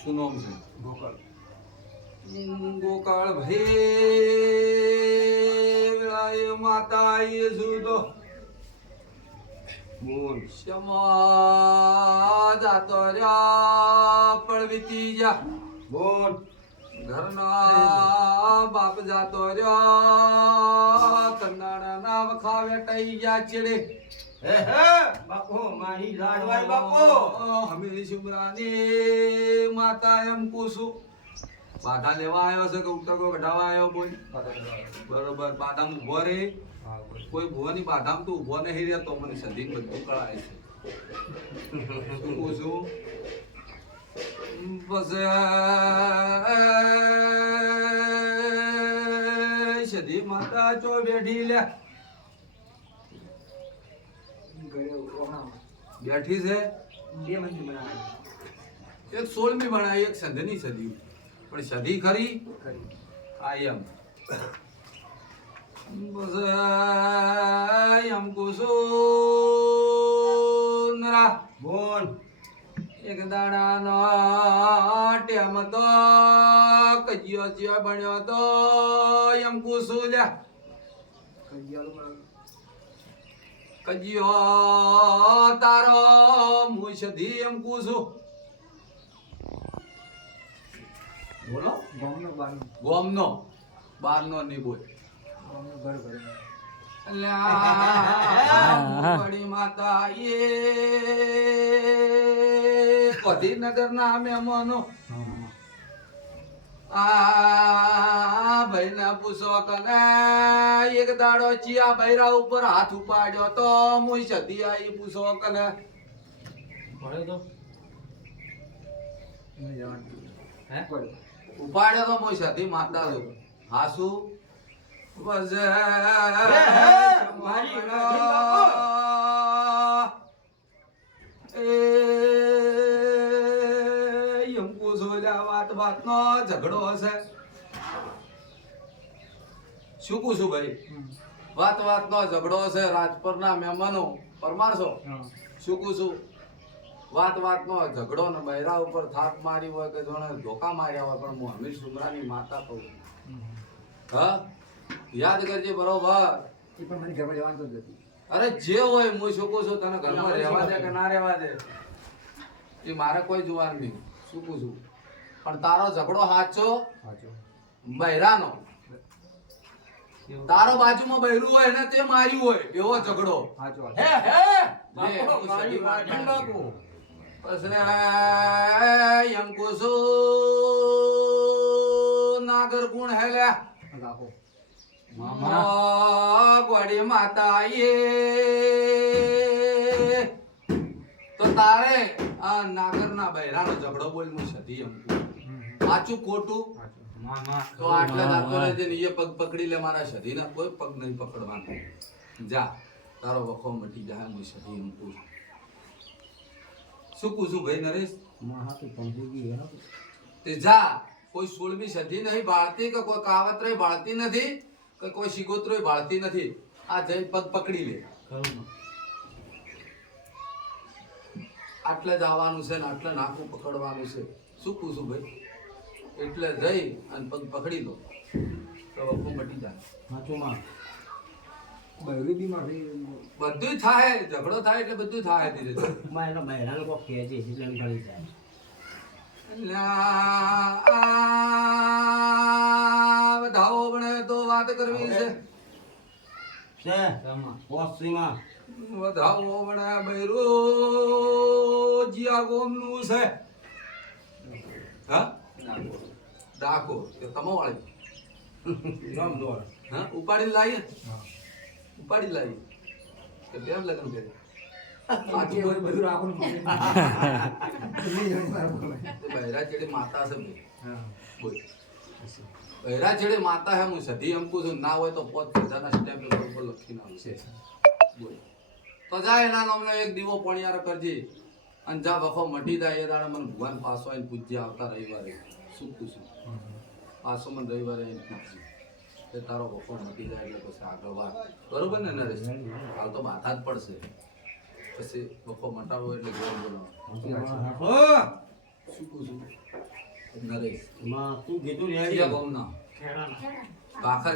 શું નામ છે? ગોપાલ. ગોકાળ ભાઈ વેળાએ માતા આવીએ છું તો બોલ. શમા જાતો રહ્યા પણ વીતી જા બોલ. ઘરના બાપ જાતો રહ્યા કન્નાડાના વખા વેટાઈ ગયા ચેડે હે હે બાપુ મારી લાડવાઈ બાપુ. હમી શુમરાની માતા એમ પૂછું બાધા લેવા આવ્યો છે કે ઉતરકો કઢાવા આવ્યો બોલ બરોબર બાધામાં ઉભો રે કોઈ ભુવાની બાધામાં તું ઉભો નહીં રહેતો મને સધી બધું કળાય છે શું પૂછું બસ સધી માતા ચો બેઠી લે બેઠી છે બે મંદિર બનાવ્યા. એક 16મી બનાવી એક સંધની સદી પણ સદી ખરી આયમ બસ આયમ કુસુનરા બોલ. એક દાડાનો ટેમ તો કજિયો જ્યો બન્યો તો એમ કુસુ લ્યા કજિયો તારો મુસધી એમ કુસુ બોલો ગામનો બાર. ગોમનો બારનો ની બોલ ગામનો ઘર ઘર. અલ્યા બડી માતા એ ગાંધીનગર ના મહેમાનો આ ભાઈ ને પૂછો કને એક દાડો ચિયા બૈરા ઉપર હાથ ઉપાડ્યો તો મુઈ સધી આઈ પૂછો કને પડે તો નહીં જવાનું. હે પડે. ઉપાડ્યો તો મુઈ સધી માતા હાસુ બસ મારી બાપુ. વાત નો ઝઘડો હશે શું પૂછું ભાઈ વાત નો ઝઘડો હશે રાજપરના મહેમાનો પરમારશો શું પૂછું વાત નો ઝઘડો ને બૈરા ઉપર થાપ મારી હોય કે જોણે ધોકા માર્યા હોય પણ હું હમીર સુમરાની માતા કહું હા યાદ કરજે બરોબર એ પણ મને ઘરમાં જવાનું તો જ નથી. અરે જે હોય હું શું કહું છું તને ઘરમાં રહેવા દે કે ના રહેવા દે એ મારે કોઈ જોવાનું નહીં શું પૂછું પણ તારો ઝઘડો સાચો સાચો. બૈરાનો તારો બાજુમાં બૈરું હોય ને તે માર્યું હોય એવો ઝઘડો સાચો. હે હે બાપુ, મારી મારી બાપુ. પછી એમ કુસુ નાગર ગુણ હેલ્યા બાપુ. ગોડી માતા એ તો તારે આ નાગરના બૈરાનો ઝઘડો બોલ હું સધી એમ સાચું ખોટું તો આટલા દાંતો રહેજે ને એ પગ પકડી લે મારા સધી ના કોઈ પગ નહીં પકડવાનો જા તારો વખો મટી જાય હું સધી એમ પૂછ શું પૂછું ભાઈ નરેશ તે જા કોઈ 16મી સદી નહીં બાળતી કે કોઈ કાવતરાય બાળતી નથી કે કોઈ શિકોત્રોય બાળતી નથી આ જઈ પગ પકડી લે આટલે જ આવવાનું છે ને આટલે નાકું પકડવાનું છે શું પૂછું ભાઈ એટલે જઈ અને પગ પકડી લો તો વખો મટી જાય બધું થાય ઝઘડો થાય એટલે બધું થાય ધીરે ધીરે ધાવો બને તો વાત કરવી છે વધાવો બને બૈરો જીયા ગોમનું છે હા ડાકો કે તમો વાળી હા ઉપાડી લાવીએ ઉપાડી લાવી કે બેન લગ્ન કરે બધું રાખવાનું. બૈરા ચેડે માતા છે બોલ બૈરા ચેડે માતા હે હું સધી એમ છું ના હોય તો પોત બધાના સ્ટેમ્પ પેપર ઉપર લખીને આવશે બોલ તો જા એના નામનો એક દીવો પણિયાર કરજે અને જા વખો મટી જાય એ દાડે મને ભગવાન પાસો આવીને પૂજ્ય આવતા રવિવારે શું પૂછું પાસો મને રવિવારે આવીને પૂછજે તે તારો વખો મટી જાય એટલે પછી આગળ વાત બરોબર ને નરેશ હાલ તો માથા જ પડશે પછી બપો મટાડવો એટલે ગોળ બોલાવો શું કહું છું નરેશ તું કીધું ક્યાં ગામના? કાખર